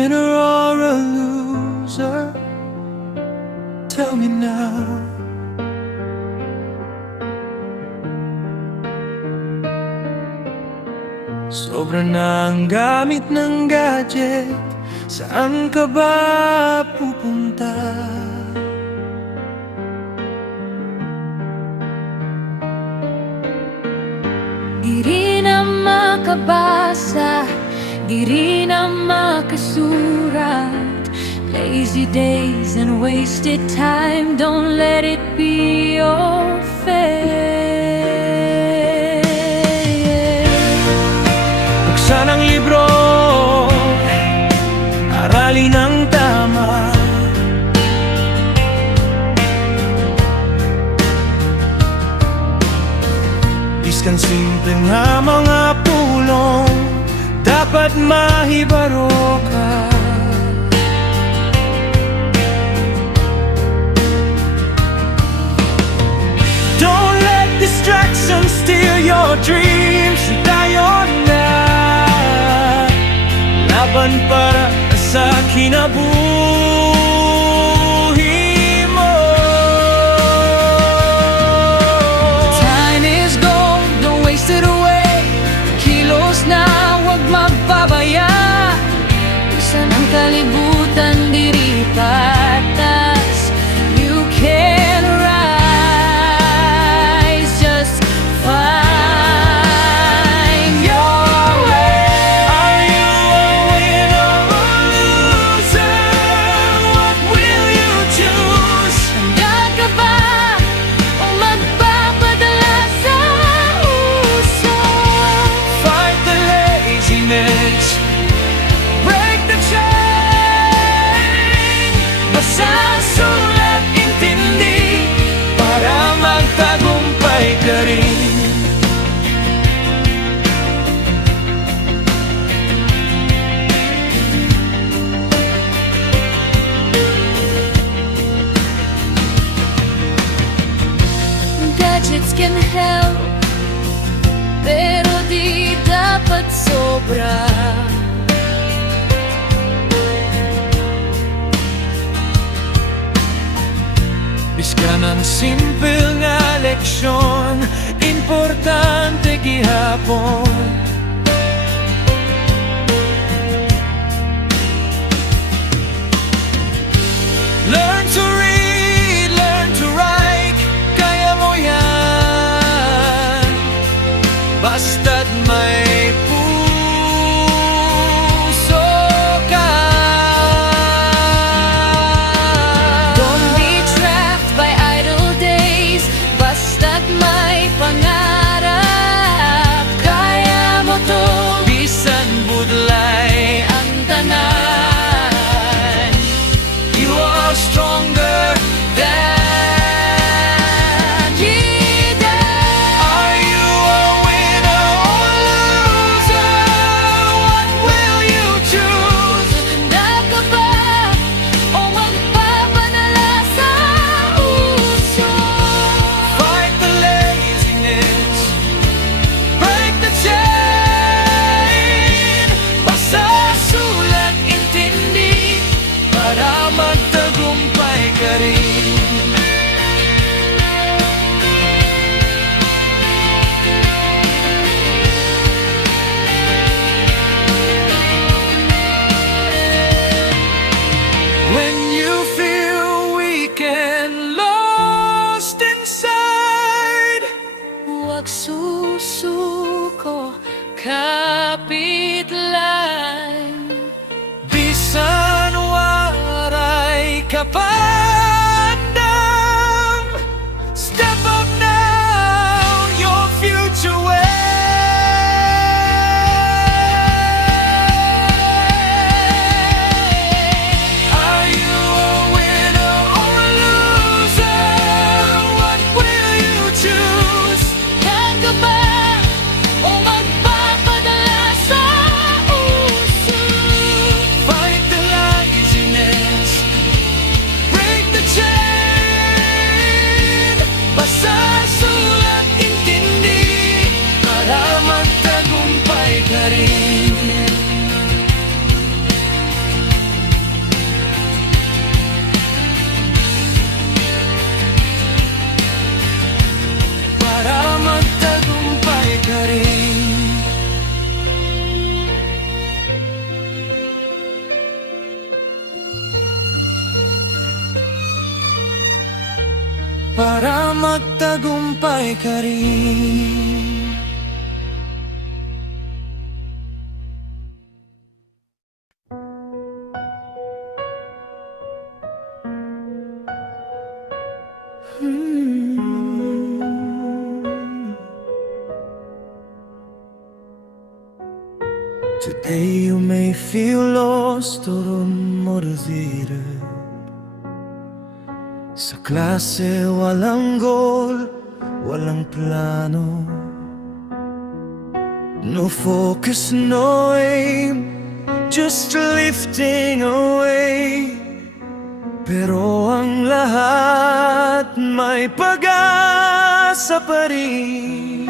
winner or a loser? Tell me now. Sobra na ang gamit ng gadget, saan ka ba pupunta? Di rin na makabasa, di rin na makasurat. Lazy days and wasted time, don't let it be your fate. Buksan ang libro, aralin ang tama. Iskan simple nga mga pulong, dapat mahibaro ka. Don't let distractions steal your dreams. Tayo na laban para sa kinabuhi mo. Time is gold, don't waste it away. Kilos na huwag magpabaya. Isa ng kalibutan, diri patas. You can rise, just find your way. Are you a winner or loser? What will you choose? Handa ka ba o magpapadala sa uso? Fight the laziness, break the chain. Basta sulat intindi para magtagumpay ka rin. Gadgets can help, pero di dapat sobra. Biskan ang simple nga leksyon, importante gihapon. Learn to read, learn to write, kaya mo yan. Basta't may puso ka. Don't be trapped by idle days, basta't may pangarap. Kaya mo to, Bisan budlay ang tanan. you are stronger than Gida, Are you a winner or loser? What will you choose? handa ka ba o magpapadala sa uso? Fight the laziness, break the chain. Basta sulat intindi para magtagumpay ka rin. When you feel weak and lost inside, Huwag susuko, kapit lang. bisan waray kapandam, step up now, your future way. Are you a winner or a loser? What will you choose? Handa ka ba o magpapadala sa uso? Fight the laziness, para magtagumpay ka rin. Today you may feel lost or unmotivated. Sa klase walang goal, walang plano. No focus, no aim, just drifting away. Pero ang lahat may pag-asa pa rin.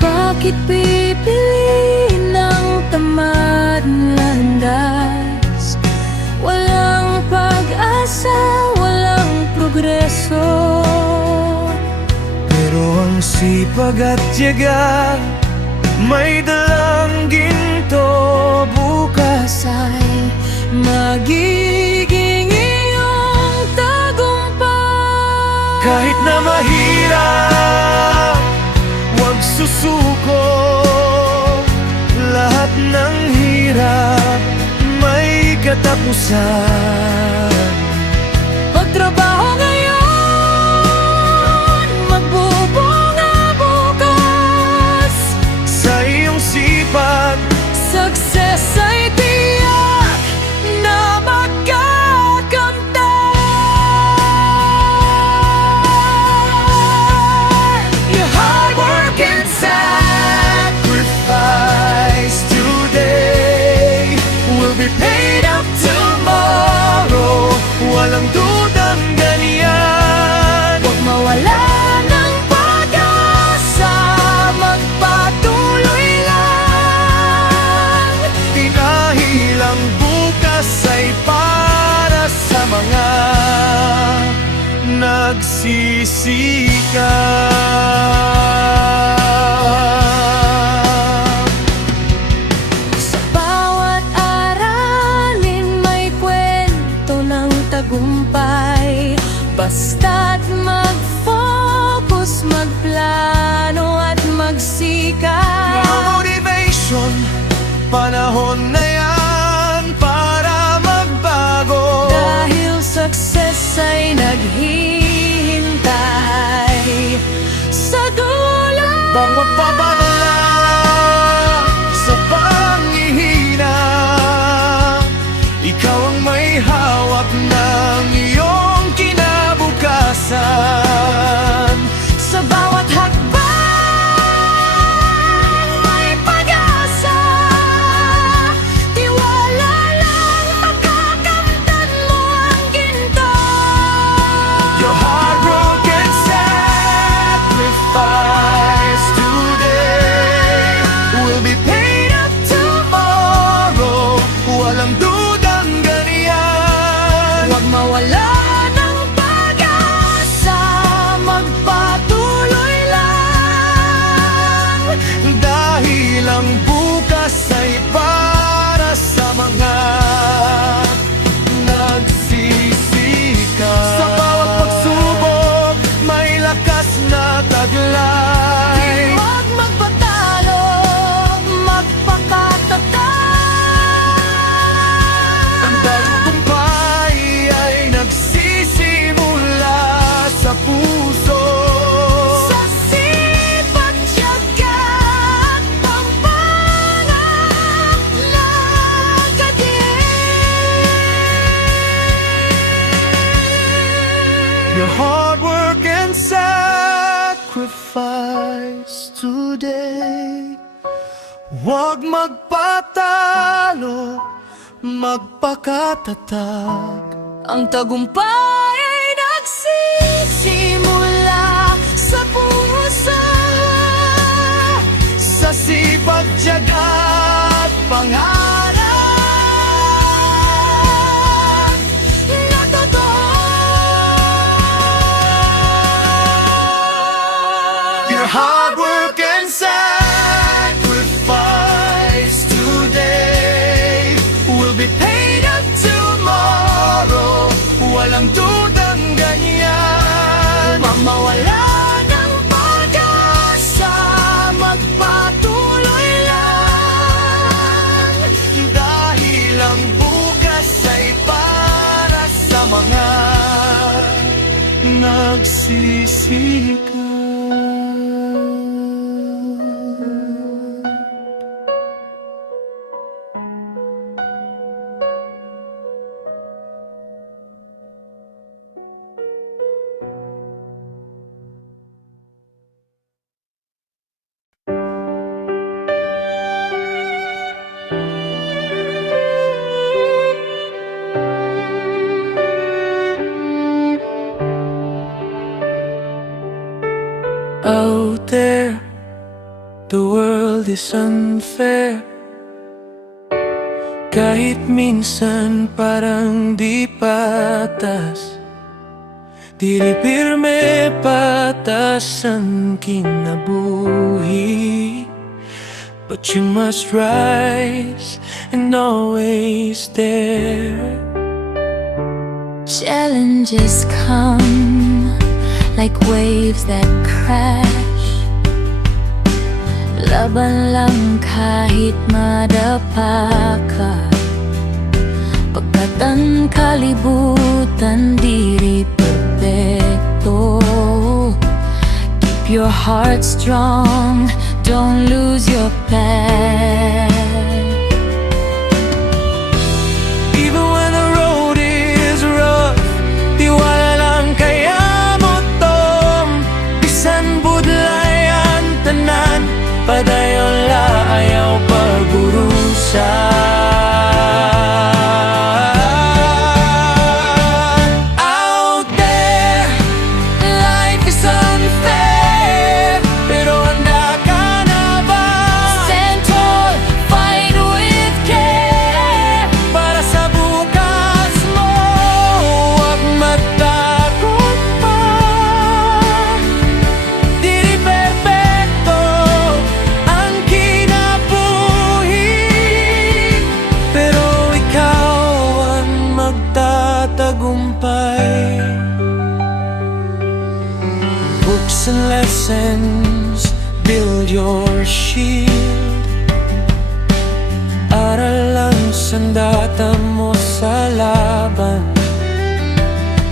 Bakit pipiliin ng tamad na landas? Walang pag-asa, walang progreso. Pero ang sipag at tiyaga may dalang ginto. Bukas Ay magiging iyong tagumpay. kahit na mahirap, huwag susuko. Lahat ng hirap may katapusan. Pagtrabaho ngayon, magbubunga bukas. Sa iyong sipag, Success ay tiyak na magkakamtan. your hard work and sacrifice today will be paid up tomorrow. Walang dudang ganyan. Huwag mawala ng pag-asa, magpatuloy lang. Dinahilang bukas ay para sa mga nagsisikap. Sa bawat aralin may kwento ng tagumpay. Basta't mag-focus, magplano at magsikap. More motivation, panahon na yan para magbago. Dahil success ay naghihintay sa dulo. Bang magpapala sa panghihina, ikaw ang may hawak ng iyong kinabukasan. Sa bawat hakbang may pag-asa. Tiwala lang, makakamtan mo ang ginto. Your hard work and sacrifice today will be paid up tomorrow. Walang dudang ganyan. Huwag mawala ng pag-asa, magpatuloy lang. Dahil ang bukas ay para sa mga nagsisikap. Sa bawat pagsubok, may lakas na taglay. Huwag magpatalo, magpakatatag. Ang tagumpay ay nagsisimula sa puso. Sa sipag, tiyaga at pagpangarap, nagkatiis. Your hard work and sacrifice today. Huwag magpatalo, magpakatatag. Ang tagumpay ay nagsisimula sa puso. Sa sipag, tiyaga at pangarap Na totoo. your hard work and sacrifice today will be paid up tomorrow. Walang dudang ganyan. mawala ng pag-asa, magpatuloy lang. Dahil ang bukas ay para sa mga nagsisikap. Out there, the world is unfair. Kahit minsan parang di patas, di rin pirme patas ang kinabuhi. But you must rise and always dare. Challenges come like waves that crash. Laban lang kahit madapa ka, pagkat ang kalibutan di perfecto. Keep your heart strong, don't lose your path. Even when the road is rough, tiwala lang kaya mo tom. Bisan budlayan tanan, padayon la ayaw pagburusan. Out there, life is unfair, pero handa ka na ba? Stand tall, fight with care. Para sa bukas mo, huwag matakot pa. Di rin perfecto ang kinabuhi, pero ikaw ang magtatagumpay. Books and lessons, build your shield. Aral lang sandata mo sa laban.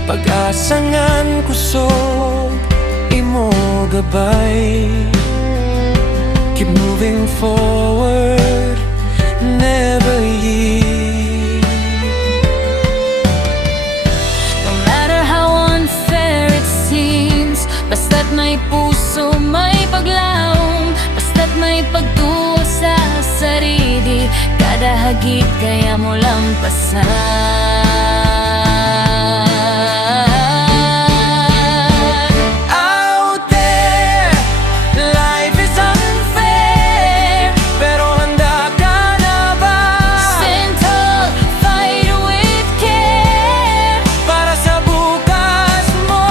Pag-asangan kusog, imo gabay. Keep moving forward, never yield. No matter how unfair it seems, basta't may puso, may paglaom, basta't may pagtuo sa sarili, kada hagit kaya mo lampasan. Out there, life is unfair, pero handa ka na ba? Stand tall, fight with care. Para sa bukas mo,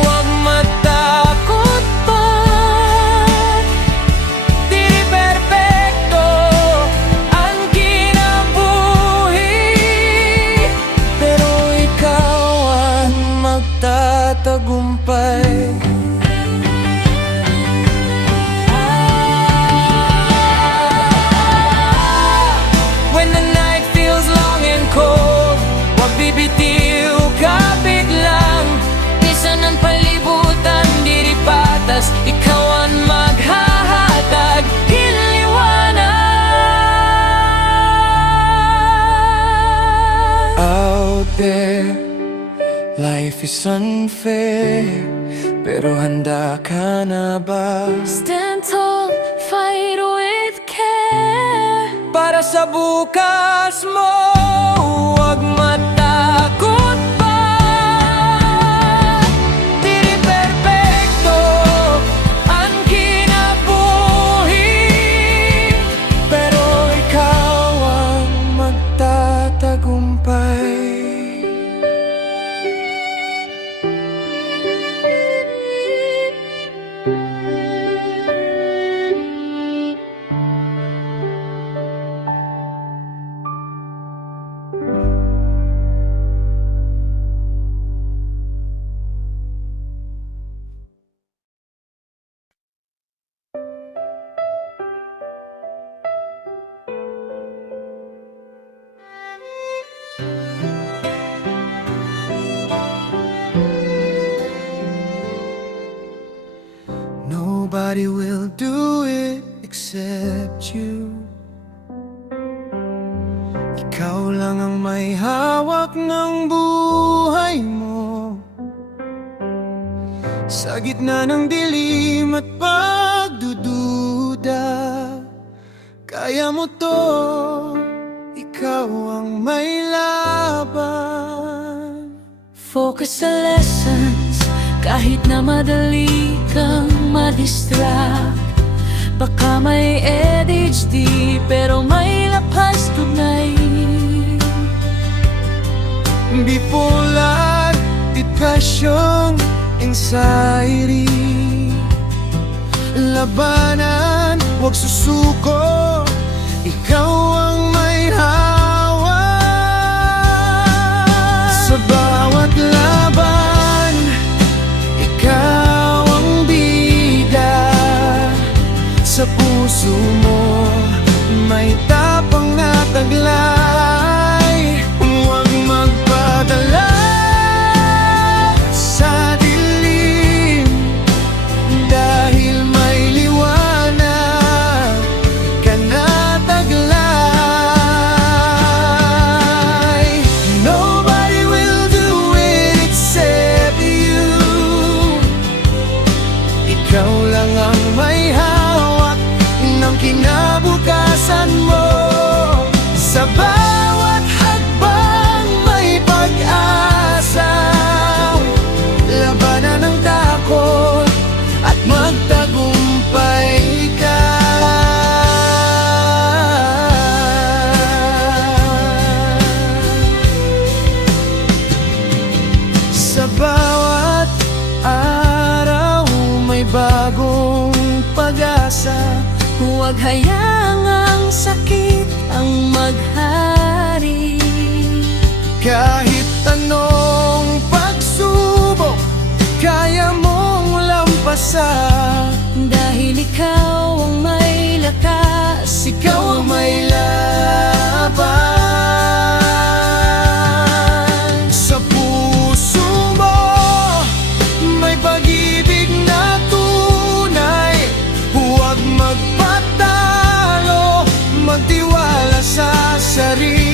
huwag matakot pa. Di rin perfecto ang kinabuhi, pero ikaw ang magtatagumpay. When the night feels long and cold, huwag bibitiw ka biglang. Minsan ang palibutan di rin patas, ikaw ang maghahatag liwanag. Out there, life is unfair, pero handa ka na ba? Stand tall, fight with care. Para sa bukas mo, huwag matakot pa. Di rin perfecto ang kinabuhi, pero ikaw ang magtatagumpay. Nobody will do it except you. Ikaw lang ang may hawak ng buhay mo. Sa gitna ng dilim at pagdududa, kaya mo to, ikaw ang may laban. Focus sa lessons, kahit na madali kang madistract. Baka may ADHD, pero may lakas tunay. Bipolar, depression, anxiety, labanan, huwag susuko, ikaw ang may hawak. Sa bawat laban, ikaw ang bida. Sa puso mo, may tapang na taglay. Huwag magpadala sa dilim, dahil may liwanag ka na taglay. Nobody will do it except you. Ikaw lang ang may hawak ng kinabukasan mo. Sa bawat hakbang may pag-asa, labanan ang takot at magtagumpay ka. Sa bawat araw may bagong pag-asa. Huwag hayaang ang sakit ang maghari. Kahit anong pagsubok, kaya mong lampasan. Dahil ikaw ang may lakas, Ikaw ang may laban. Sa puso mo, may pag-ibig na tunay. Huwag magpatalo, magtiwala sa sarili.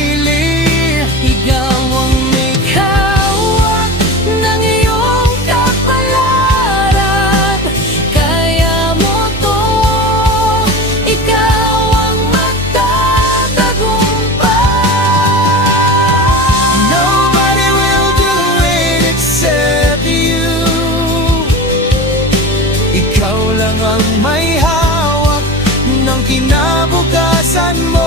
ikaw ang may hawak ng iyong kapalaran. Kaya mo to, ikaw ang magtatagumpay. Nobody will do it except you. Ikaw lang ang may hawak ng kinabukasan mo.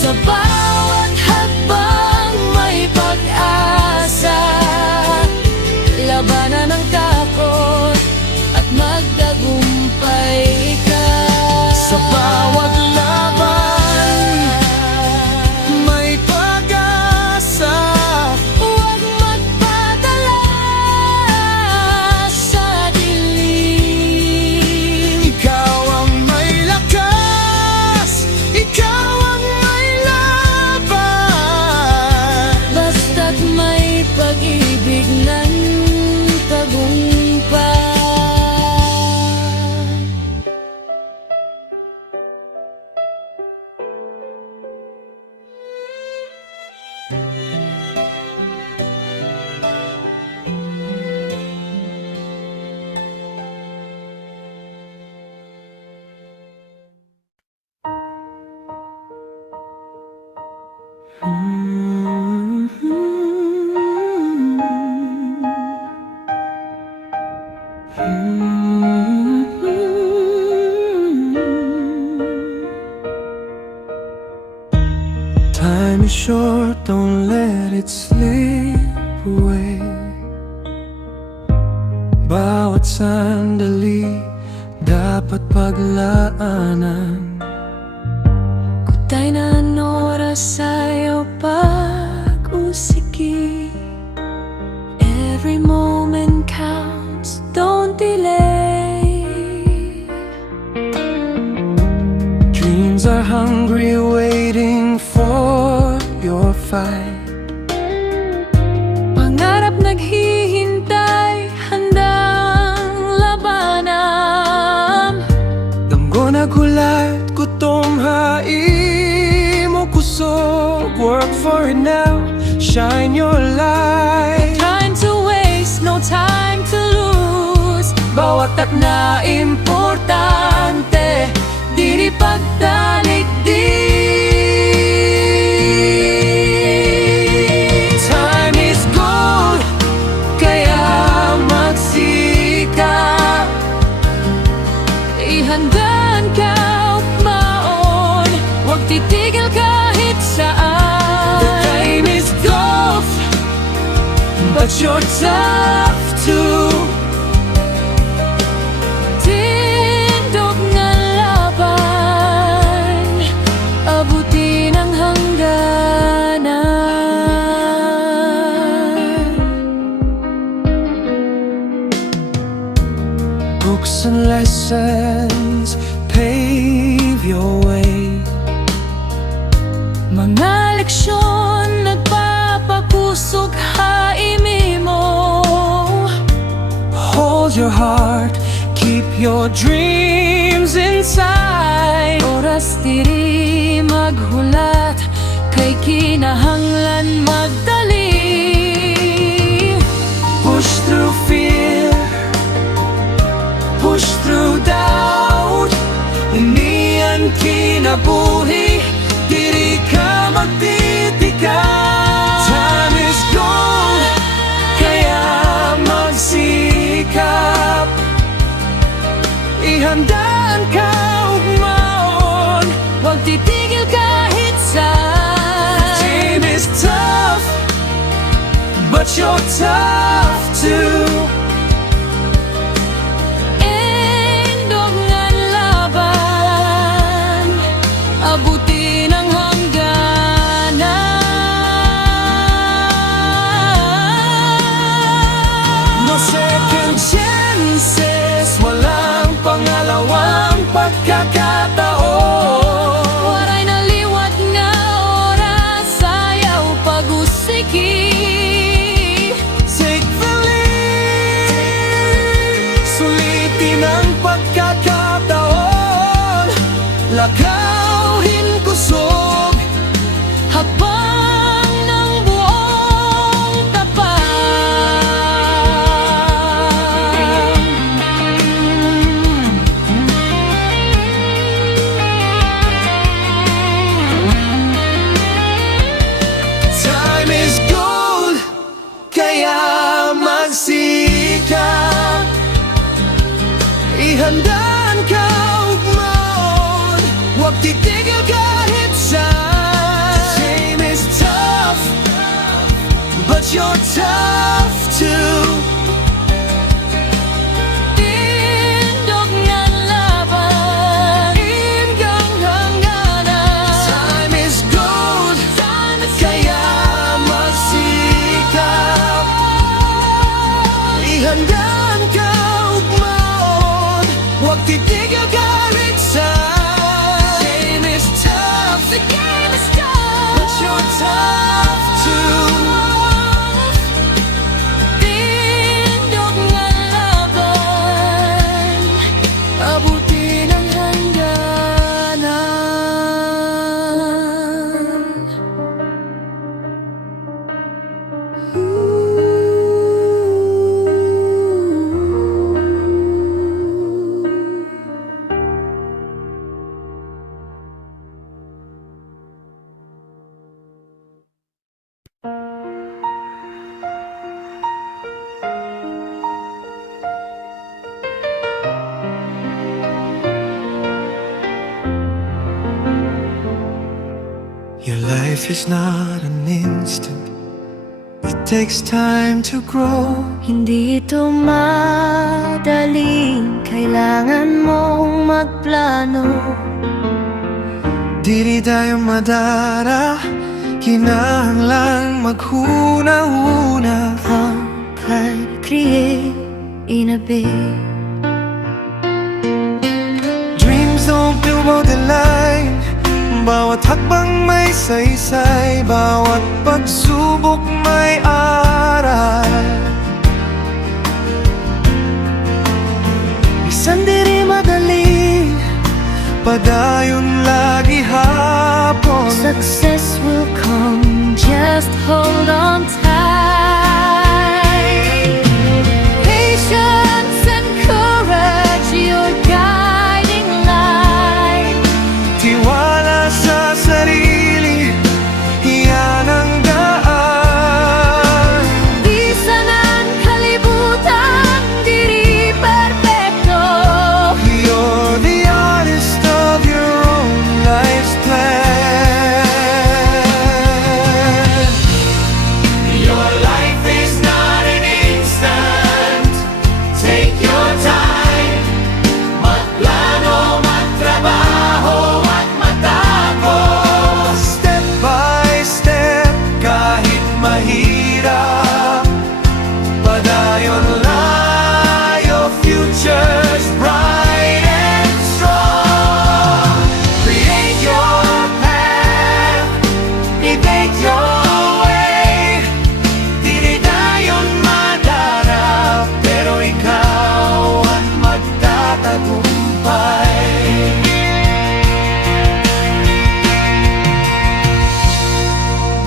Sa bawat hakbang may pag-asa, labanan ang takot at magtagumpay ka. Sa bawat laban, may pag-asa. Huwag magpadala sa dilim. Ikaw ang may lakas, ikaw ang may laban. Basta't may pag-ibig ng tagumpay. Time is short, don't let it slip away. Bawat sandali dapat paglaanan. Kutay na ang oras sa'yo pag-usiki. Every moment counts, don't delay. Dreams are hungry, waiting for your fight. Pangarap naghihintay, handang labanan. Damgo na gulat, gutom, haimo kusog. Work for it now, shine your light. Time to waste, no time to lose. Bawat tak na importante, di pagtalikdi. Time is gold, kaya magsikap. Ihandaan ka maon, huwag titigil kahit saan. Time is tough, but you're tough too. Tindog nga laban, abutin ang hangganan. Books and lessons pave your way. Mga leksyon nagpapakusog haimi mo. Hold your heart, keep your dreams inside. Oras diri maghulat, kay kinahanglan magdali. Push through fear, push through doubt. Iniyan kinabuhi, diri ka magtitikaw. Time is gold, kaya magsikap. Ihandaan ka ugmaon, Huwag titigil kahit saan. Time is tough, but you're tough too. Indog nga laban, abutin ang hangganan. No second chances, walang pangalawang pagkakataon. Waray naliwat nga oras, sayaw pag-usiki. Take the lead, sulitin ang pagkakataon. Lakawin kusog, Habang ng buong tapang. time is gold, kaya magsikap. Ihandaan ka ugmaon, huwag titigil kahit saan. Time is tough, but you're tough too. Tindog nga laban, Hanggang hangganan. Time is gold, kaya magsikap. Ihandaan ka ugmaon, huwag titigil kahit saan. Game is tough, the game is tough. but you're tough too. Tindog nga laban, abutin ang hangganan. Your life is not an instant. It takes time to grow. Hindi ito madaling, kailangan mong magplano. Di tayo madara, kinahanglan maghuna-huna. Conquer, create, innovate. Dreams don't build on the line, Bawat hakbang may saysay, bawat pagsubok may aral. Minsan di rin madali, padayon lagi hapon. Success will come, just hold on tight. Patience and courage, your guiding light. Tiwala sa sarili, yan ang daan. Di sanan kalibutan, diri perfecto. You're the artist of your own life's plan. Your life is not an instant. Take your time. Magplano, magtrabaho at matapos. Step by step, kahit mahirap, padayon lang, your future's bright and strong. Create your path, evade your way. Di rin tayon madarap, pero ikaw ang magtatagumpay.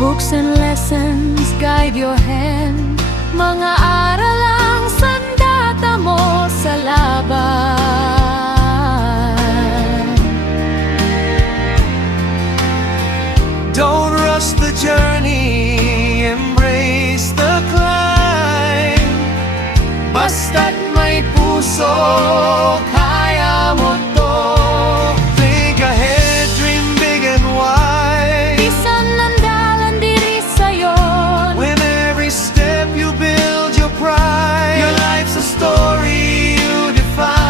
Books and lessons guide your hand. Mga aral ang sandata mo sa laban. Don't rush the journey, embrace the climb. Basta't may puso, kaya mo to. Think ahead, dream big and wide. Bisan nandalan diri sayon. When every step you build your pride, your life's a story you define.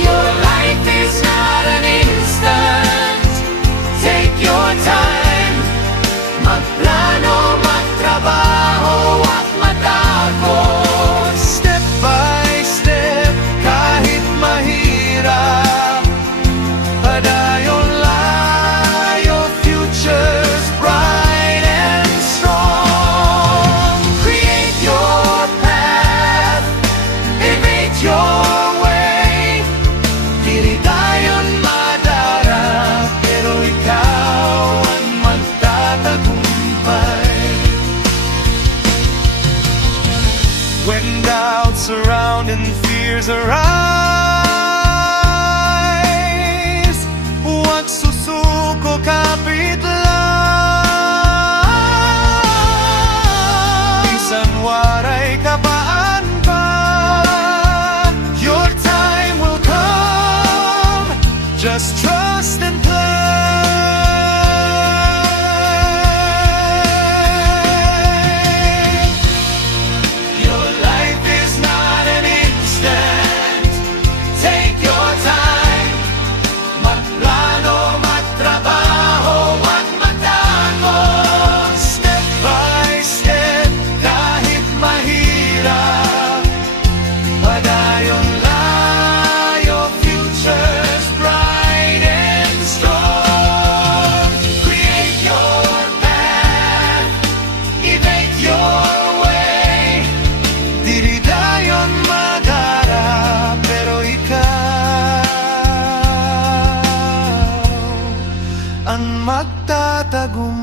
Your life is not an instant. Take your time. Magplano, magtrabaho at matapos. Step by step, kahit mahirap, padayon lang, your future's bright and strong. Create your path, evade your way. Di rin tayon madarap, pero ikaw ang magtatagumpay. When doubts surround and fears arise, huwag susuko, kapit lang. Bisan waray kapaan pa, your time will come. Just trust and play. Your life is not an instant. Take your time. Magplano, magtrabaho at matapos. Step by step, kahit mahirap, padayon lang, your future's bright and strong. Create your path, evade your way. Di rin tayon magarap, pero ikaw ang magtatagumpay.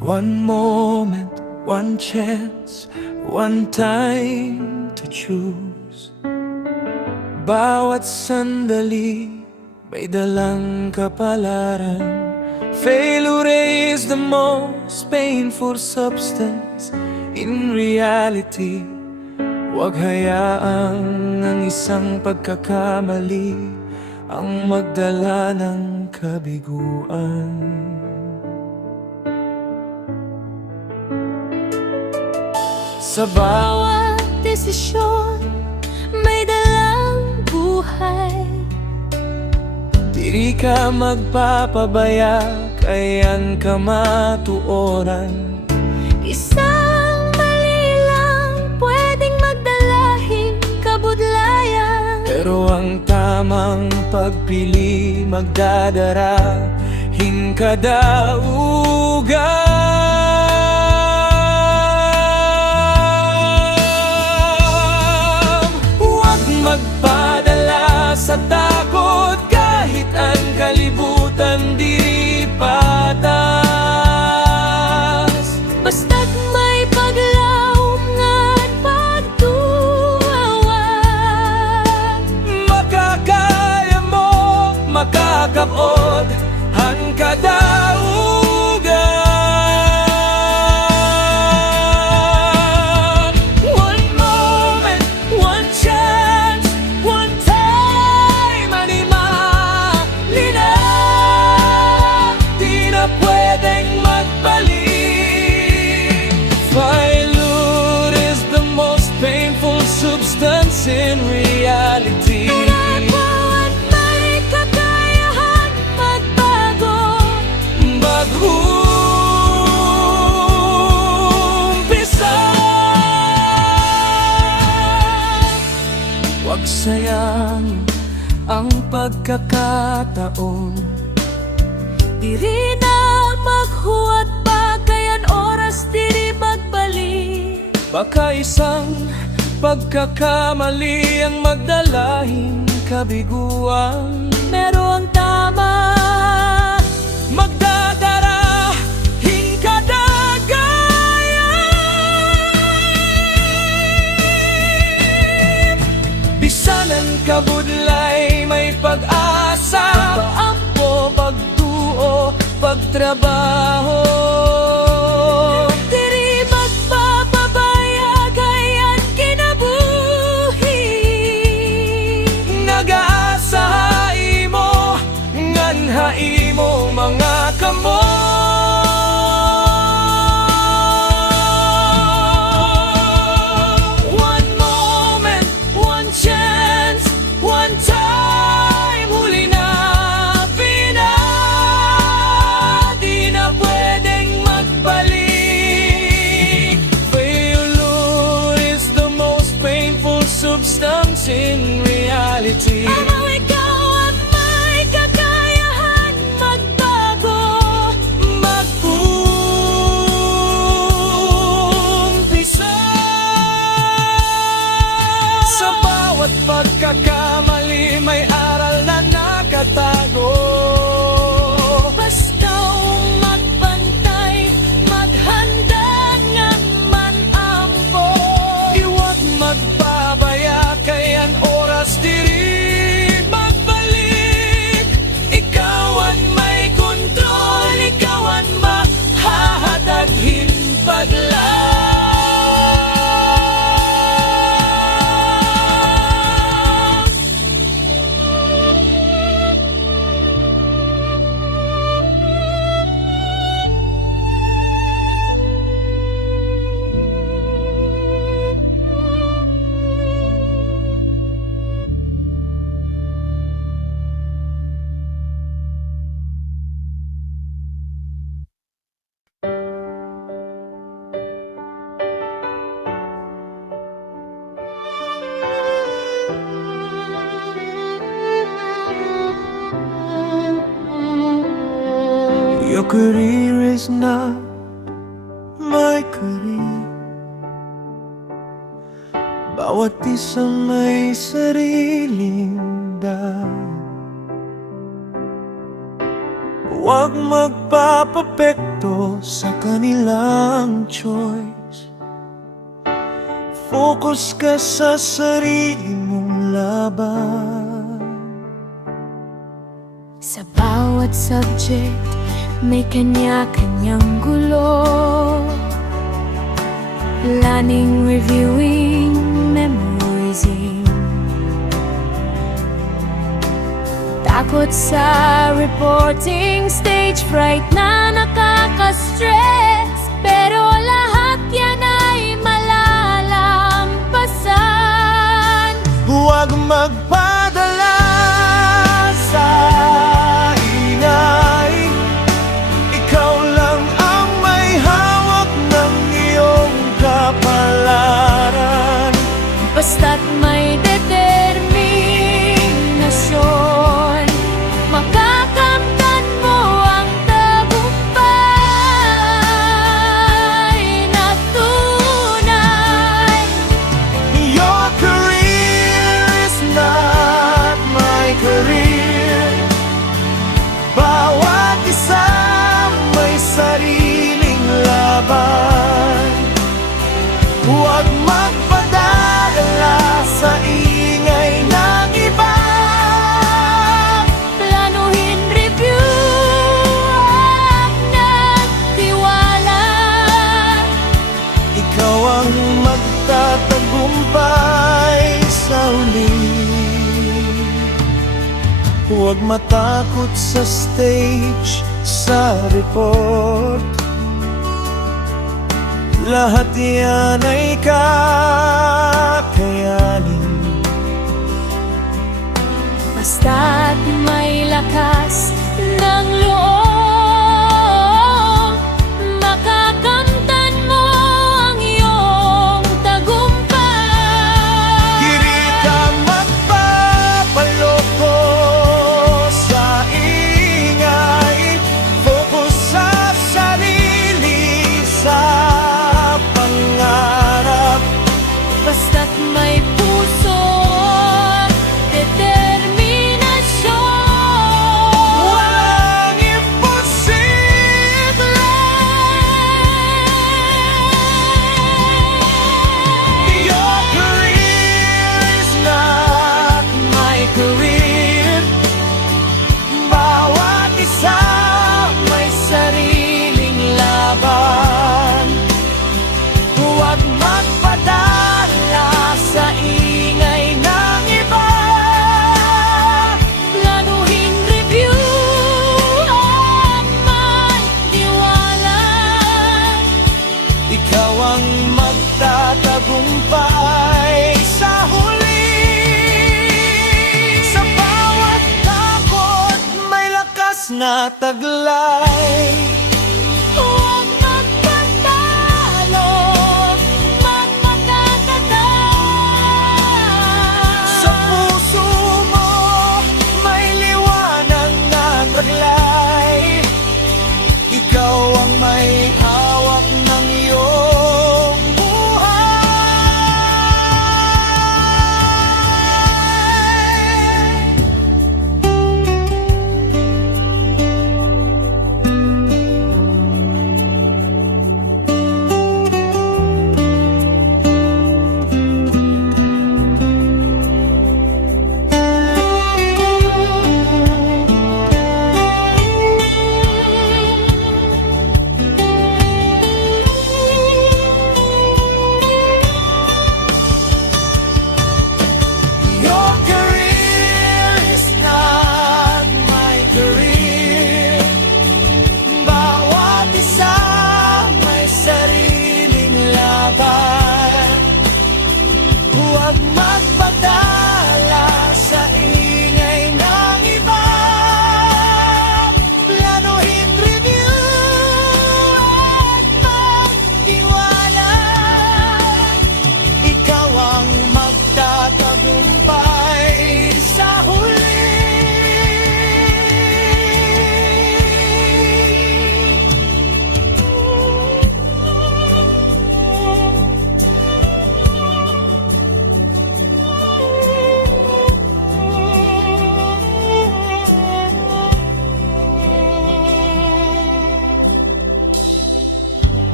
One moment, one chance, one time to choose. Bawat sandali, may dalang kapalaran. Failure is the most painful substance in reality. Huwag hayaang ang isang pagkakamali ang magdala ng kabiguan. Sa Bawat desisyon may dalang buhay. di ka magpapabaya, kayan ka matuoran. Isang mali lang pwedeng magdalahing kabudlayan. Pero ang tamang pagpili magdadara hingkadaugan. Huwag magpadala sa takot kahit ang kalibutan di patas. Basta't may paglawom nga't pagtuwawan. Makakaya mo, makakapod ang kadaugan. One moment, one chance, one time, animalina, di na pwedeng magbalik. Failure is the most painful substance in reality. Bawat may kakayahan magbago. Mag-umpisa. Huwag sayang ang pagkakataon. Diri na maghuwat pa kayan oras diri magbalik. Baka isang pagkakamali ang magdalahing kabiguan. Pero ang tama Magdadara hingkadagayan. Bisanan kabudlay may pag-asa, paampo, pagtuo, pagtrabaho. diri magpapabaya kayan kinabuhi. Nag-aasa imo, nganha imo mga kamo. One moment, one chance, one time, huli na pina, di na pwedeng magbalik. Failure is the most painful substance in reality. Ano ikaw at may kakayahan magbago. Mag-umpisa. Sa bawat pagkakamali may aral na nakatago. Bastaong magbantay, maghanda ng manampo. Iwag magpabaya kayan oras diri magbalik. Ikaw ang may kontrol, ikaw ang mahahatag himpagla. Your career is not my career. Bawat isa may sariling daan. Huwag magpapapekto sa kanilang choice. Focus ka sa sarili mong laban. Bawat subject may kanya-kanyang gulo. Planning, reviewing, memorizing. Takot sa reporting, stage fright na nakaka-stress. Pero lahat yan ay malalampasan. Huwag magpadala sa ingay. Ikaw lang ang may hawak ng iyong kapalaran. Basta't may determinasyon, makakamtan mo ang tagumpay na tunay. Your career is not my career. Bawat isa may sariling laban. Huwag magpadala sa ingay ng iba. Planuhin, review at nagtiwala. Ikaw ang magtatagumpay sa huli. Huwag matakot sa stage, sa report. Lahat yan ay kakayanin. Basta't may lakas ng loob, makakamtan mo ang iyong tagumpay. Hindi ka magpapaloko sa ingay. Focus sa sarili, sa pangarap. Basta't may puso at determinasyon, Walang imposible. Your career is not my career. Bawat isa may sariling laban. Huwag magpadala sa ingay ng iba. planuhin, review at may tiwala. Ikaw ang magtatagumpay sa huli. Sa bawat takot may lakas na taglay. Huwag magpatalo, magpakatatag. Sa puso mo may liwanag na taglay. Ikaw ang may hawak ng iyong buhay.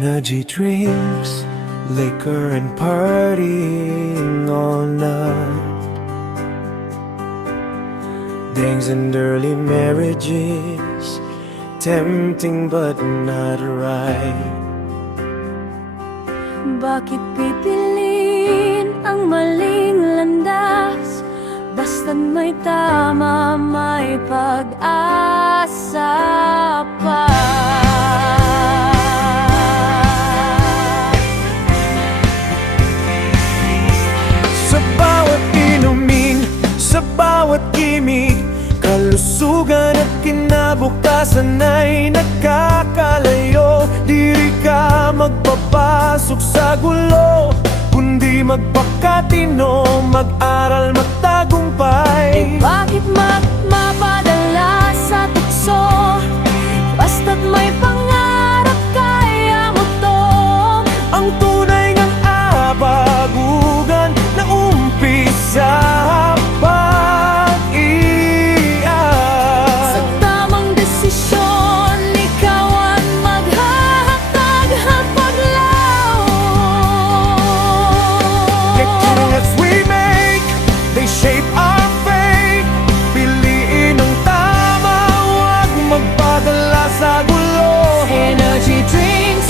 Energy drinks, liquor and partying all night. Gangs and early marriages, tempting but not right. Bakit pipiliin ang maling landas? Basta't may tama, may pag-asa pa. Sa bawat inumin, sa bawat gimik, kalusugan at kinabukasan ay nagkakalayo. Di ka magpapasok sa gulo, kundi magpakatino, mag-aral, magtagumpay. Bakit mapadala sa tukso? Basta't may pangarap, kaya mo to. Ang tunay ngang abagugan na umpisa pag-iyak. Sa tamang desisyon, ikaw ang maghahatag ng paglaw. The choices we make, they shape our fate. Piliin ang tama, huwag magpadala sa gulo. Energy drinks,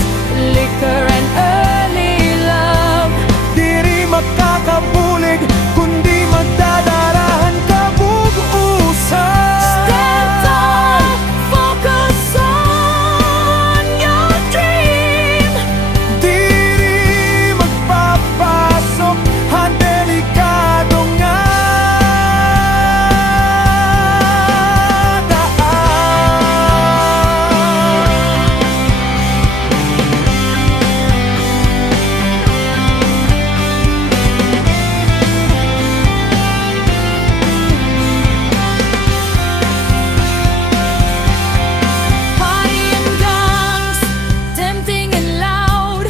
liquor and early love. Di rin makakabulig, kundi magdadarahan kabugusan. Stand tall, focus on your dream. Di rin magpapasok ang delikadong Party and gangs, tempting and loud.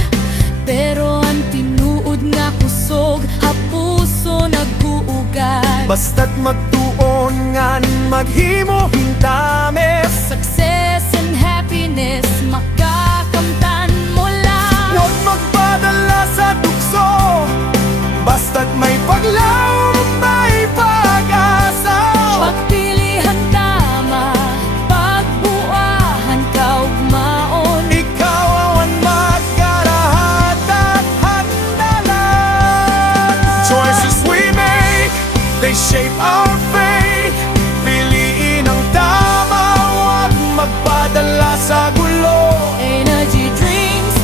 Pero ang tinuod nga kusog, hapuso nag-uugat. basta't magtuon ngan maghimo hintames. Success and happiness, makakamtan mo lang. Huwag magpadala sa tukso, basta't may paglaw, may pag-asa. Pagpilihan tama, pagbuahan kaugmaon. Ikaw ang magkarahat at handalan. Choices we make, they shape our fate. Piliin ang tama, huwag magpadala sa gulo. Energy drinks,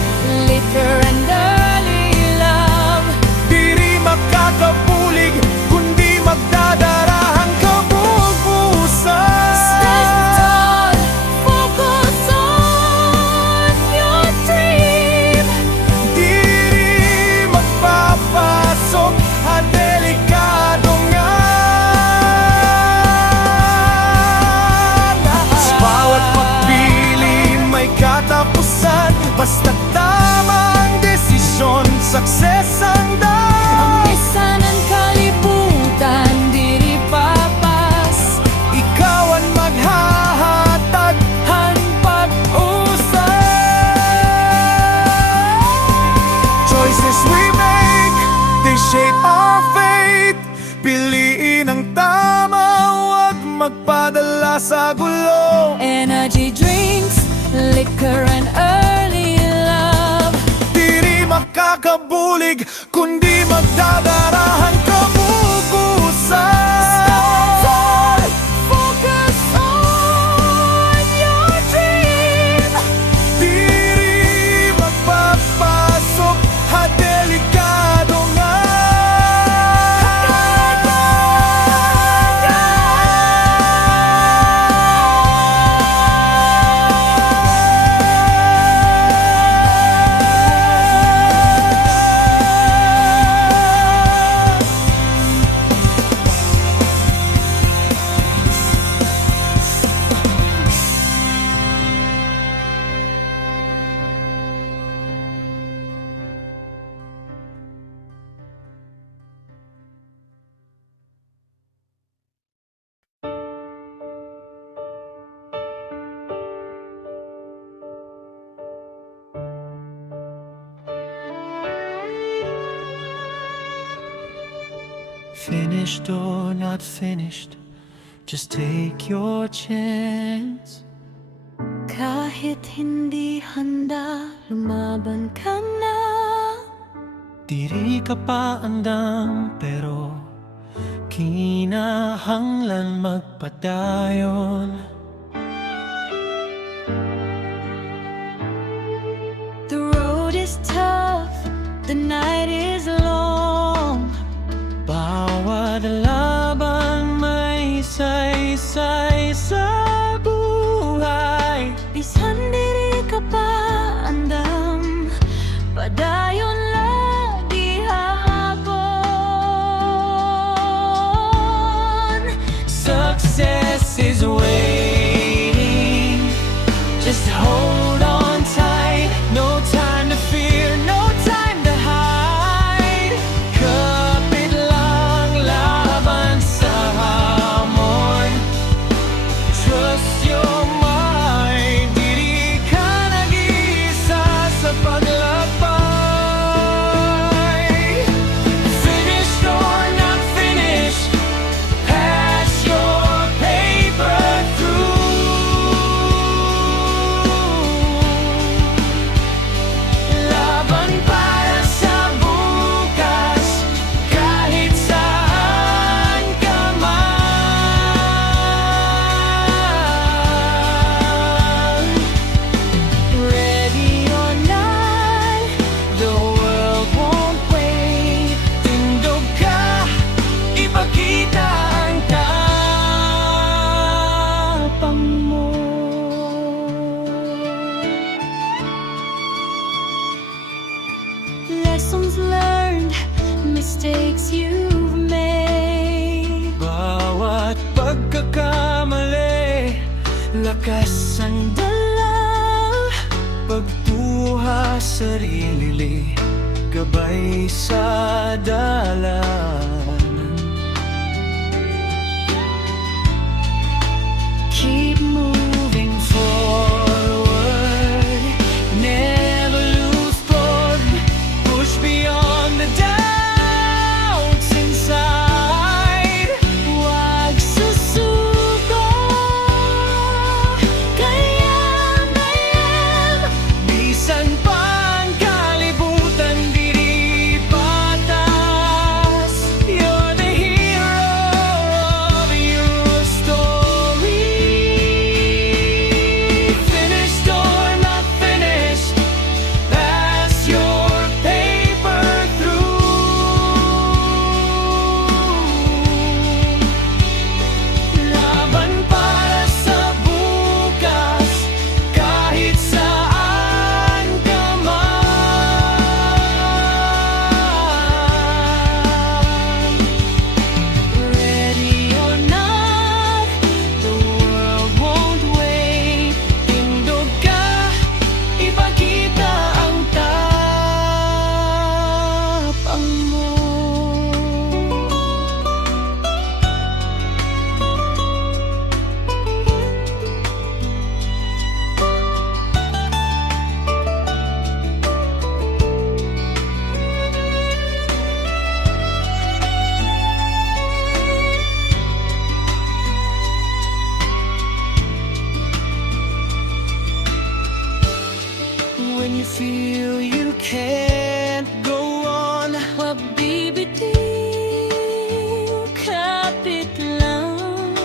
liquor and early love. Di rin makakabulig, kundi magdadarahang kabubusan. Stand tall, focus on your dream. Di rin magpapasok ang delikadong Sa bawat pagpili may katapusan, basta tama ang desisyon, success ang daan. Isa ng kalibutan, diri papas. Ikaw ang maghahatag ang pag-usay. Choices we make, they shape our fate. Piliin ang tama, huwag magpadala sa gulo. Energy drinks, liquor and early love. Di rin makakabulig, kundi magdadarahan kabugusan. Focus on your dream. Di rin magpapasok ang delikadong Finished or not finished, just take your chance. Kahit hindi handa, lumaban ka na. Diri ka pa andam, pero kinahanglan magpadayon. The road is tough, the night is long. Bawat laban may saysay sa buhay. Bisan diri ka pa andam, padayon lagi hapon. Success is waiting, just hold on tight. No time to fear, no time to hide. Kapit lang laban sa hamon. Trust your mind, diri ka nag-iisa sa paglakbay. Finished or not finished, pass your paper through. Laban para sa bukas, kahit saan ka man. Ready or not, The world won't wait. Tindog ka, ipakita ang tapang mo. lessons learned, mistakes you've made. Bawat pagkakamali, lakas ang dala. Pagtuha sarili, gabay sa dalan. Keep moving forward, never lose hope. Push beyond the doubts inside. Huwag susuko, kayang-kayang. Bisan pa ang kalibutan, diri patas. You're the hero of your story. Finished or not finished, pass your paper through. Laban para sa bukas, kahit saan ka man. Ready or not, The world won't wait. Tindog ka, ipakita ang tapang mo. When you feel you can't go on, huwag bibitiw, kapit lang.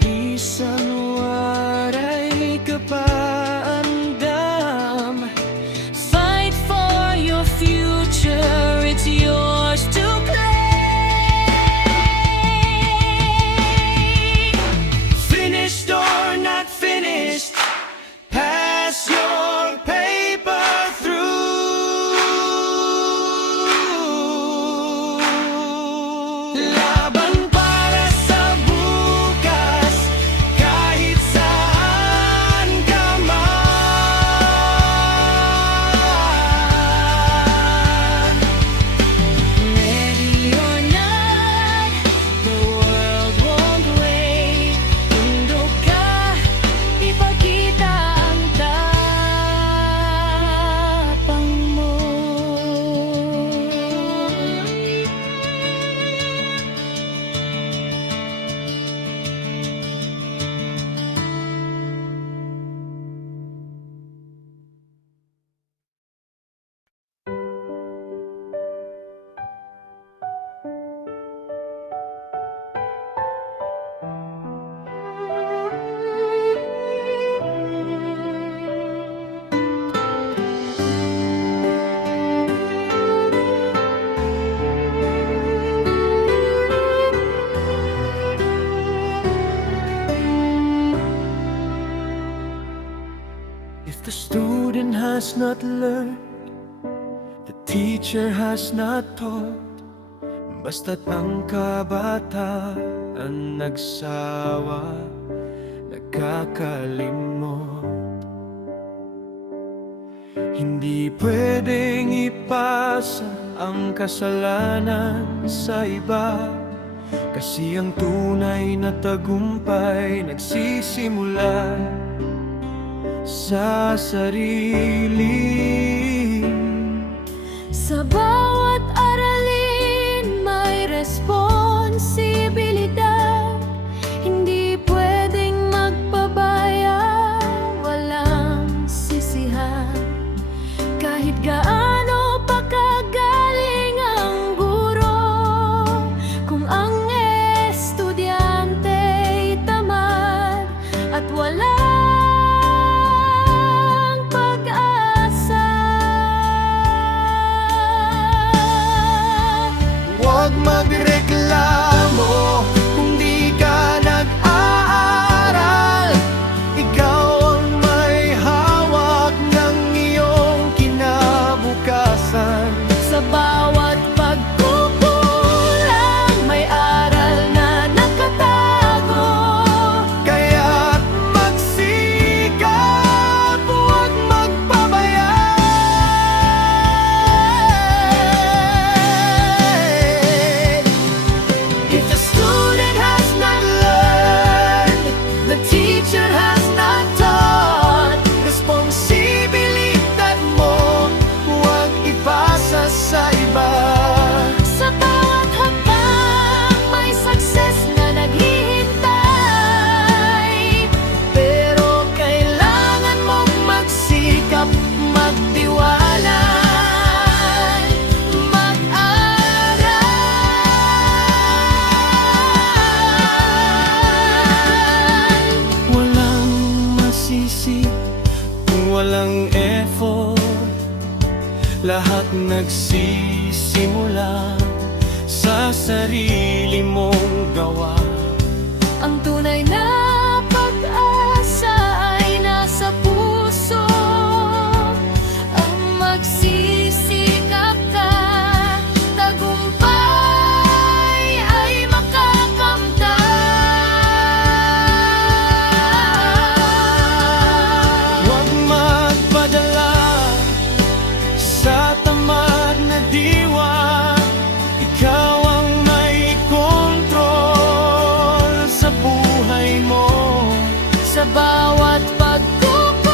bisan waray ka pa andam. Fight for your future, it's yours to claim. Finished or not finished, pass your paper has not learned, the teacher has not taught. Basta't ang kabataan nagsawa, nagkakalimot. Hindi pwedeng ipasa ang kasalanan sa iba, kasi ang tunay na tagumpay nagsisimula sa sarili. Sa bawat aralin may responsibilidad. Hindi pwedeng magpabaya, walang sisihan. Kahit gaano pa kagaling ang guro, kung ang estudyantey tamad at walang pag-asa, Huwag magreklamo kung di ka nag-aaral. Ikaw ang may hawak ng iyong kinabukasan. sa bawat pagkukulang may aral na nakatago. Kaya't magsikap, huwag magpabaya. If the student has not learned, the teacher has not taught. Responsibilidad mo, huwag ipasa sa iba. Sa bawat hakbang may success na naghihintay, pero kailangan mong magsikap, magtiwala, mag-aral. Walang masisi kung walang effort. Lahat nagsisimula sa sarili mong gawa. Ang tunay na pag-asa ay nasa puso. Ang magsisikap ka, tagumpay ay makakamtan. Huwag magpadala sa tamad na diwa. Ikaw ang may kontrol sa buhay mo. Sa bawat pagkukulang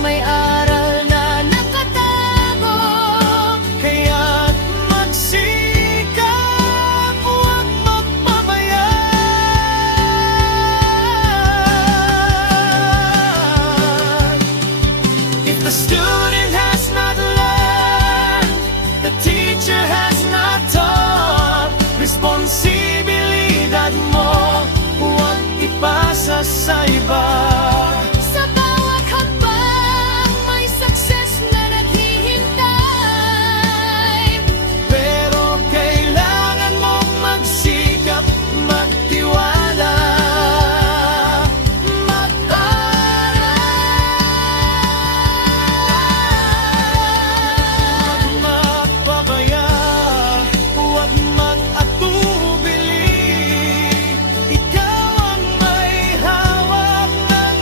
may aral na nakatago. Kaya't magsikap, huwag magpabaya. If the student has not learned, the teacher has not taught. Responsibilidad mo, huwag ipasa sa iba. Sa bawat hakbang may success na naghihintay, Pero kailangan mong magsikap, magtiwala, mag-aral. magpabaya, huwag mag-atubili. Ikaw ang may hawak ng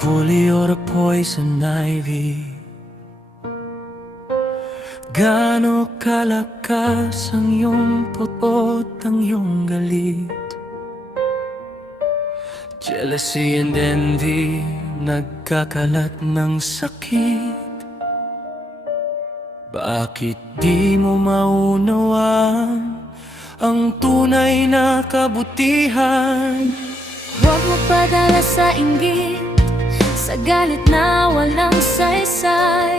bully or a poison ivy? Gaano kalakas ang iyong putot, ang iyong galit? Jealousy and envy, nagkakalat ng sakit. Bakit di mo maunawaan ang tunay na kabutihan? Huwag magpadala sa inggit, sa galit na walang saysay.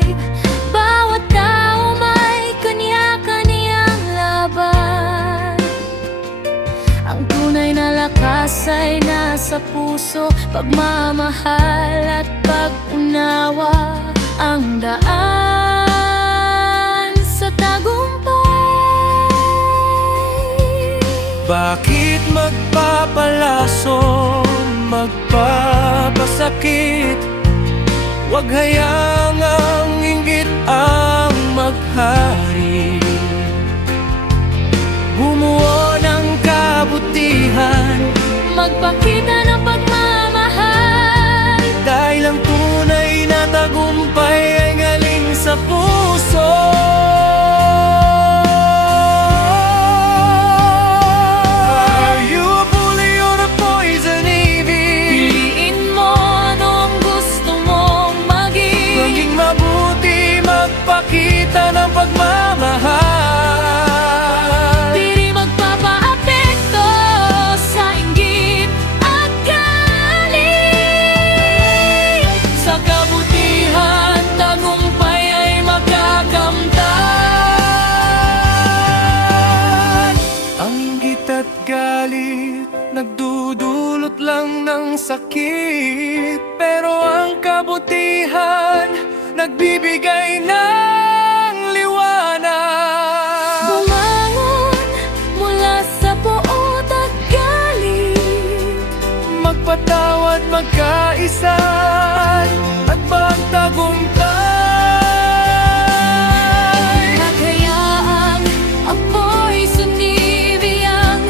Bawat tao may kanya-kanyang laban. Ang tunay na lakas ay nasa puso, pagmamahal at pag-unawa. Ang daan sa tagumpay. Bakit magpapalason, magpapasakit? Huwag hayaang ang inggit ang maghari. Bumuo ng kabutihan, Magpakita ng pagmamahal. dahil ang tunay na tagumpay ay galing sa puso. Are you a bully or a poison ivy? Piliin mo ano ang gusto mong maging. Maging mabuti, magpakita ng pagmamahal. Di rin magpapaapekto sa inggit at galit. Sa kabutihan, tagumpay ay makakamtan. Ang inggit at galit, nagdudulot lang ng sakit. Pero ang kabutihan, nagbibigay ng liwanag. Bumangon mula sa puot at galit. Magpatawad, magkaisa at magtagumpay. Kakayaang apoy sunibiyang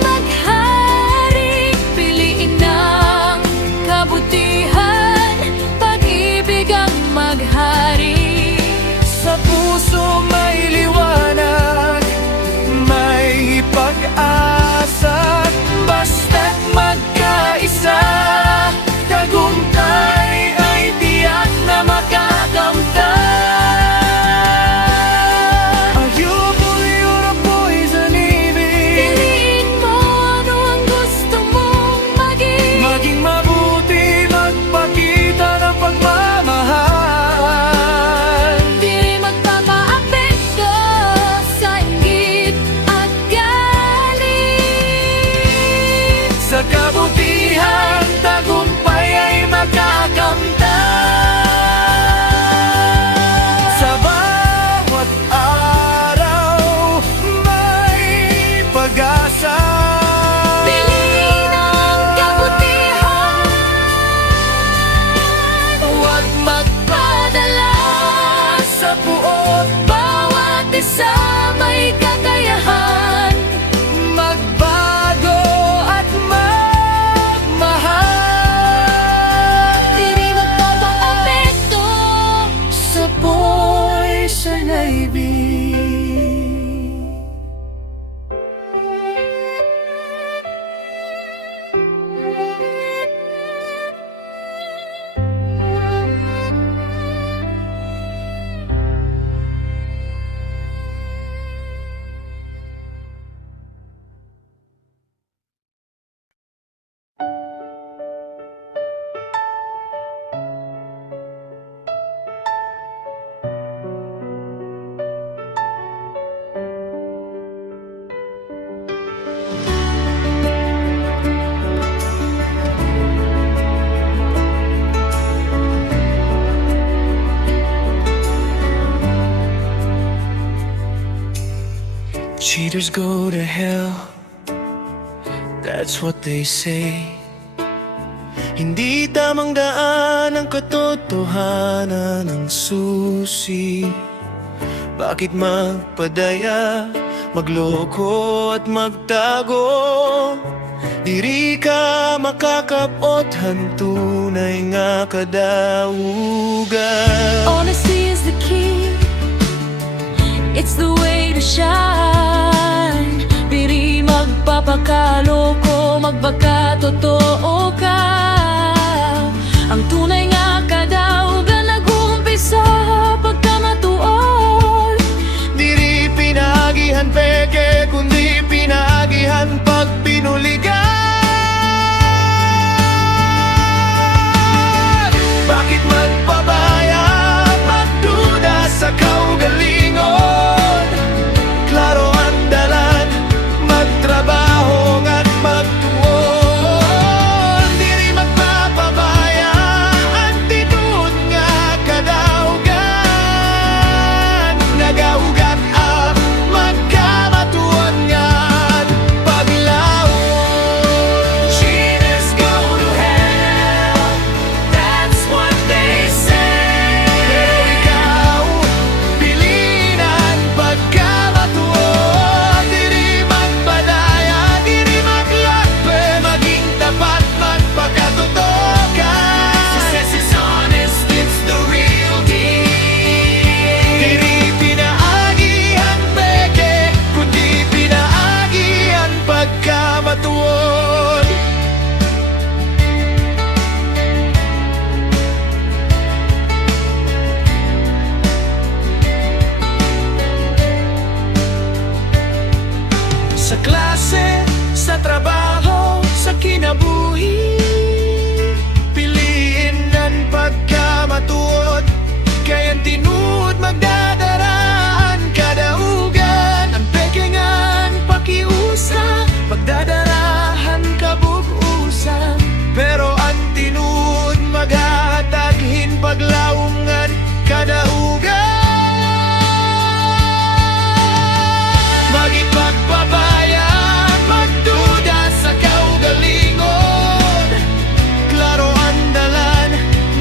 maghari. Piliin ng kabutihan, pag-ibig ang maghari. Sa puso may liwanag, may pag-asa. Basta't magkaisa, tagumpay ay tiyak na makakamtan. Are you a bully or a poison ivy? Piliin mo ano ang gusto mong maging. Maging mabuti, magpakita ng pagmamahal. Di rin magpapaapekto sa inggit at galit. Sa kabutihan, tagumpay ay makakamtan. Sa bawat araw, may pag-asa. Piliin ang kabutihan. Huwag magpadala sa puot. Bawat isa may kakayahan. Magbago at magmahal. Di rin magpapaapekto Sa poison ivy. Cheaters go to hell, that's what they say. Hindi tamang daan ang katotohanan ng susi. Bakit magpadaya, magloko at magtago? Diri ka makakapot hantunay nga kadaugan. Honesty is the key. It's the way to shine. Diri magpapakaloko, magbaka totoo ka. Ang tunay nga kadaugan nag-uumpisa pagkamatuon. Diri pinagihan peke, kundi pinagihan pag pinuligan. Bakit magpabaya, magduda sa kaugalingon? Klaro ang dalan, magtrabaho at magtuon. Diri magpapabaya, ang tinuod nga kadaugan. Nagaugat ang magkamatuan nga paglawon. Cheaters go to hell, that's what they say. Pero ikaw, pilinan pagkamatuon. Diri magpadaya, diri maglakpe, maging tapat, magpakatotoo ka. Success is honest, it's the real deal. Diri pinaagi ang peke, kundi pinaagi ang pagkamatuon. Sa klase, sa trabaho, sa kinabuhi, piliin ang pagkamatuod. Kaya tinuod magdadaraan kadaugan. Ang pekingan pakiusa, pagdadarahan kabug-usan. Pero ang tinuod maghataghin paglaungan kadaugan. Magipagpabaya, magduda sa kaugalingon. Klaro ang dalan,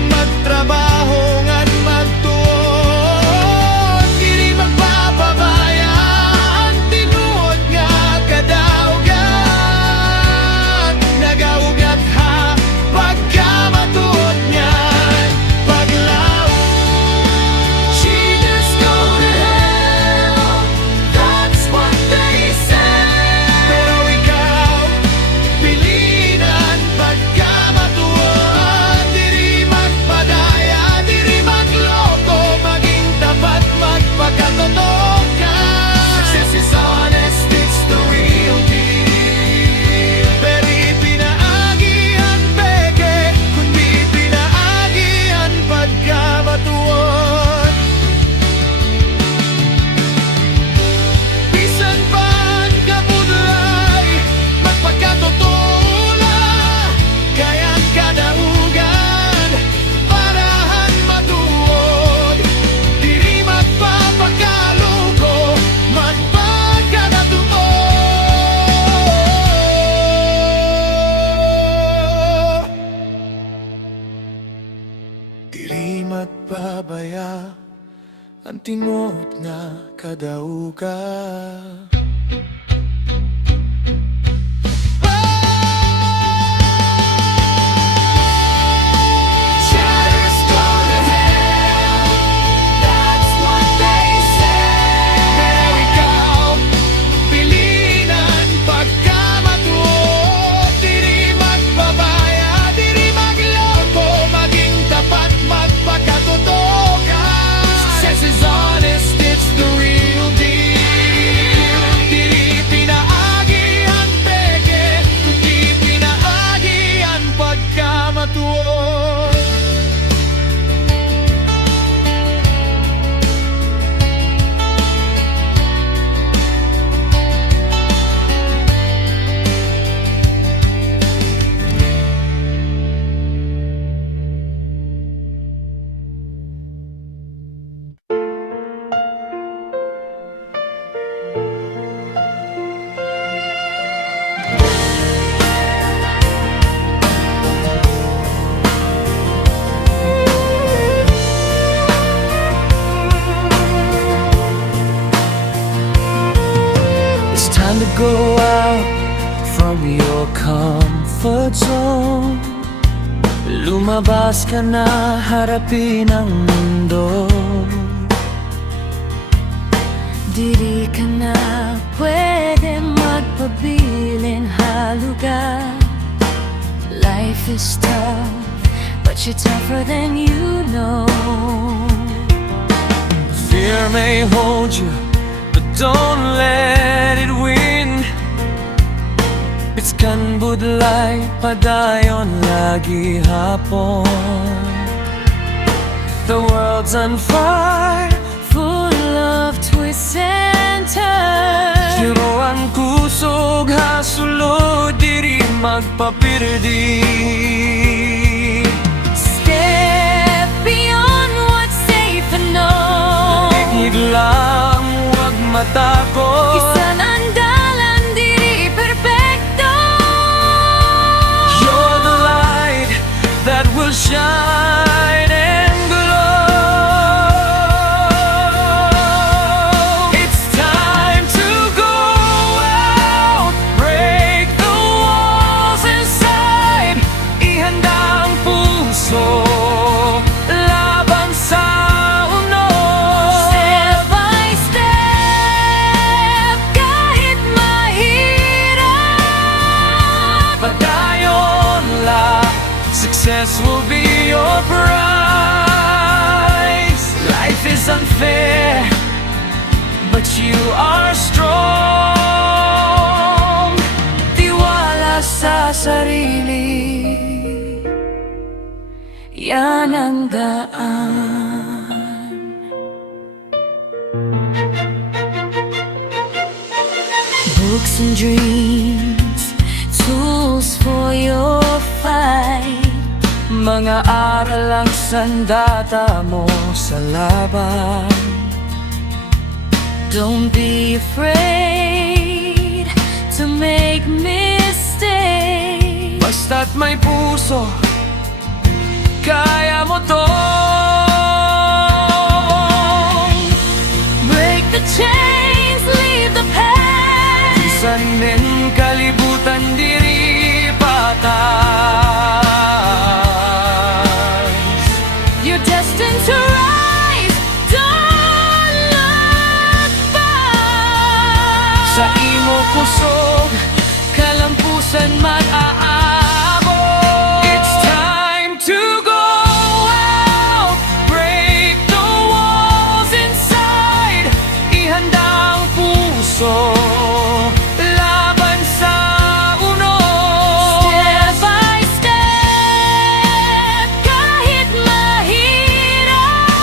magtrabaho at magtuon. Diri magpapabaya, ang tinuod nga kadaugan. Nagaugat ha, pagkamatuod niyan paglaw. Cheaters go to hell, that's what they say. Pero ikaw, pilinan pagkamatuon. Diri magpadaya, diri magloko, maging tapat, magpakatotoo ka. Success is honest, it's the real deal. Diri pinaagi ang peke, kundi pinaagi ang pagkamatuon. Bisan pa ang kabudlay, magpagkatotoo na. Kaya ang kadaugan, parahan matuod. Diri magpapakaloko, magpagkatotoo. Diri magpabaya, ang tinuod nga kadaugan. Cheaters go to hell, that's what they say. Pero ikaw, pilinan pagkamatuod. Diri magpabaya, diri magloko, maging tapat, magpakatotoo ka. Success is honest, it's the real deal. Diri pinaagi ang peke, kundi pinaagi ang pagkamatuod. It's time to go out from your comfort zone. Lumabas ka na, harapin ang mundo. Di ka na pwede magpabiling halugan. Life is tough, but you're tougher than you know. Fear may hold you, but don't let it win. It's kan budlay, padayon lagi hapon. The world's on fire, Full of twists and turns. pero ang kusog hasulod diri magpapirdi. Step beyond what's safe and known. Igig lang, huwag matakot. Isa ng dalan, di perfecto. You're the light that will shine and glow. It's time to go out, break the walls inside. Ihanda ang puso, laban sa unos. Step by step, kahit mahirap. Padayon lang, success will be your prize. Life is unfair, but you are strong. Tiwala sa sarili, yan ang daan. Books and dreams, tools for your fight. Mga aral ang sandata mo sa laban. Don't be afraid to make mistakes. Basta't may puso, kaya mo to. Break the chains, leave the past. Bisan men kalibutan diri patas. You're destined to rise, don't look back. Sa imo kusog, kalampusan mag-aabot. It's time to go out, break the walls inside. Ihanda ang puso, laban sa unos. Step by step, kahit mahirap.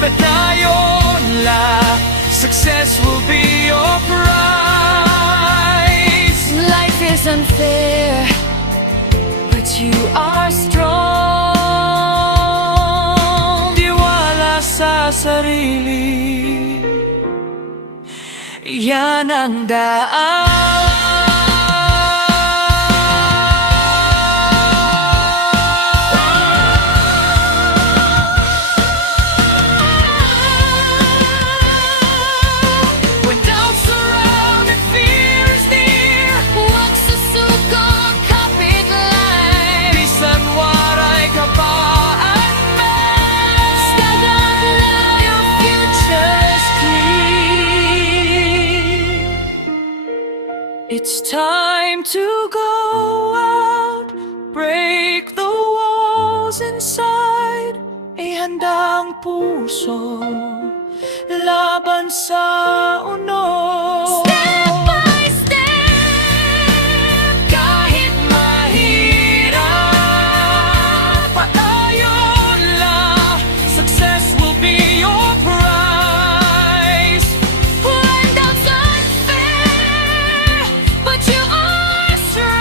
Padayon lang, success will be your prize. Life is unfair, but you are strong. Tiwala sa sarili, yan ang daan. When doubts surround and fear is near, Huwag susukong kapit-line. bisan waray ka pa man. Stand up now, your future's clear. It's time to go out, break the walls inside. Ihandang puso, laban sa unos. Step by step, Kahit mahirap, padayon lang, success will be your prize. when doubts unfair, but you are strong.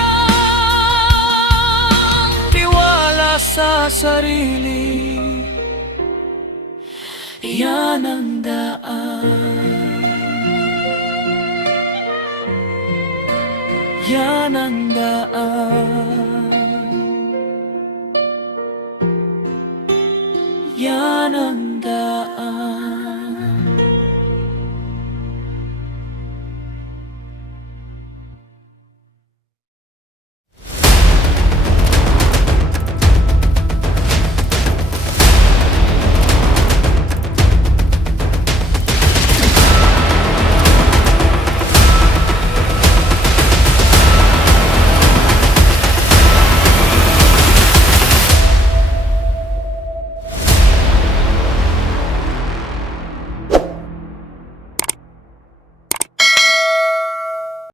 Tiwala sa sarili, yan ang daan. Yan ang daan.